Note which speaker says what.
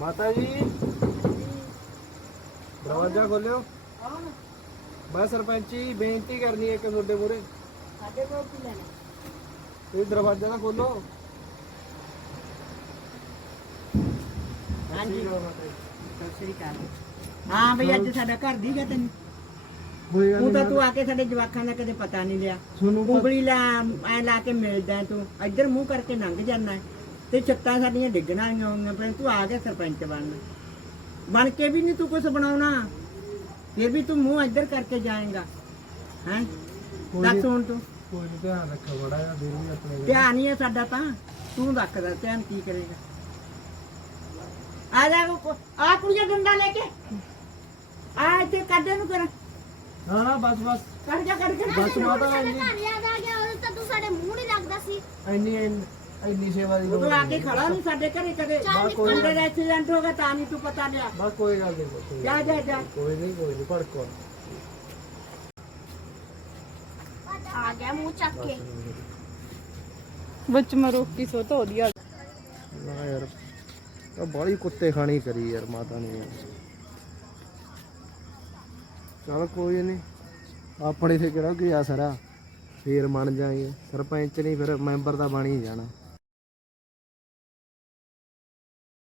Speaker 1: ਮਾਤਾ ਜੀ ਦਰਵਾਜ਼ਾ ਖੋਲਿਓ ਬਸ ਸਰਪੰਚ ਜੀ ਬੇਨਤੀ ਕਰਨੀ ਹੈ ਇੱਕ ਤੁਹਾਡੇ ਮੂਹਰੇ।
Speaker 2: ਸਾਡੇ ਕੋਲ ਕੀ ਲੈਣਾ?
Speaker 1: ਤੁਸੀਂ ਦਰਵਾਜ਼ਾ ਤਾਂ ਖੋਲੋ
Speaker 2: ਹਾਂਜੀ। ਸਤਿ ਸ੍ਰੀ ਅਕਾਲ। ਹਾਂ ਬਈ ਅੱਜ ਸਾਡਾ ਘਰ ਦੀ ਗਿਆ ਤੈਨੂੰ
Speaker 1: ਕੋਈ
Speaker 2: ਤੂੰ ਤਾਂ ਤੂੰ ਆ ਕੇ ਸਾਡੇ ਜਵਾਕਾਂ ਦਾ ਕਦੇ ਪਤਾ ਨਹੀਂ ਲਿਆ।
Speaker 1: ਤੁਹਾਨੂੰ ਤਾਂ-
Speaker 2: ਉਂਗਲੀ ਲਾ ਐ ਲਾ ਕੇ ਮਿਲਦਾ ਤੂੰ। ਇੱਧਰ ਮੂੰਹ ਕਰਕੇ ਲੰਘ ਜਾਂਦਾ ਹੈ। ਤੇ ਛੱਤਾਂ ਸਾਡੀਆਂ ਡਿੱਗਣ ਆਈਆਂ ਹੋਈਆਂ ਪਰ ਤੂੰ ਆ ਗਿਆ ਸਰਪੰਚ ਬਣਨ ਬਣ ਕੇ ਵੀ ਨਹੀਂ ਤੂੰ ਕੁਝ ਬਣਾਉਣਾ। ਫਿਰ ਵੀ ਤੂੰ ਮੂੰਹ ਇੱਧਰ ਕਰਕੇ ਜਾਏਗਾ। ਹੈ? ਦੱਸ ਹੁਣ ਤੂੰ।
Speaker 1: ਕੋਈ ਨੀ, ਧਿਆਨ ਰੱਖੋ ਬੜਾ ਜਿਹਾ ਫਿਰ ਵੀ ਆਪਣੇ
Speaker 2: ਧਿਆਨ ਹੀ ਹੈ ਸਾਡਾ ਤਾਂ। ਤੂੰ ਰੱਖਦਾ ਧਿਆਨ ਕੀ ਕਰੇਗਾ। ਆ ਜਾ ਕੋ- ਆ ਕੁੜੀਆਂ ਡੰਡਾ ਲੈ ਕੇ। ਆ ਇੱਥੇ ਕੱਢੇ ਨੂੰ ਕਰ?
Speaker 1: ਹਾਂ ਹਾਂ ਬਸ ਬਸ।
Speaker 2: ਕੱਢ ਜਾ ਕੱਢ ਕੇ
Speaker 1: ਬਸ ਮਾਤਾ
Speaker 3: ਸਾਡੇ
Speaker 1: ਇੰਨੀ
Speaker 3: ਘਰ ਯਾਦ ਆ ਗਿਆ ਉਦੋਂ ਤਾਂ ਤੂੰ ਸਾਡੇ ਮੂੰਹ ਨਹੀਂ ਲੱਗਦਾ ਸੀ।
Speaker 1: ਇੰਨੀ ਇੰਨੀ ਸੇਵਾ ਦੀ
Speaker 2: ਤੂੰ ਆ ਕੇ। ਖੜਾ ਨਹੀਂ ਸਾਡੇ ਘਰੇ ਕਦੇ।
Speaker 1: ਬਸ ਕੋਈ
Speaker 2: ਮੁੰਡੇ ਦਾ ਐਕਸੀਡੈਂਟ ਹੋ ਗਿਆ ਤਾਂ ਨਹੀਂ ਤੂੰ ਪਤਾ ਲਿਆ।
Speaker 1: ਬਸ ਕੋਈ ਗੱਲ ਨਹੀਂ ਕੋਈ
Speaker 2: ਜਾ ਜਾ ਜਾ।
Speaker 1: ਕੋਈ ਨਹੀਂ ਕੋਈ ਨਹੀਂ ਭੜਕੋ
Speaker 3: ਆ ਗਿਆ ਮੂੰਹ ਚੱਕ ਕੇ।
Speaker 4: ਵਿੱਚ ਮੈਂ ਰੋਕੀ ਸੋ ਤਾਂ ਵਧੀਆ
Speaker 1: ਨਾ ਯਾਰ ਤਾਂ ਬਾਲੀ ਕੁੱਤੇ ਖਾਣੀ ਕਰੀ ਯਾਰ ਮਾਤਾ ਨੇ। ਯਾਰ ਚਲ ਕੋਈ ਨਹੀਂ ਆਪਣੇ ਤੇ ਕਿਹੜਾ ਕੀ ਸਾਰਾ? ਫੇਰ ਮੰਨ ਜਾਏ ਸਰਪੰਚ ਨਹੀਂ ਫਿਰ ਮੈਂਬਰ ਤਾਂ ਬਣ ਹੀ ਜਾਣਾ।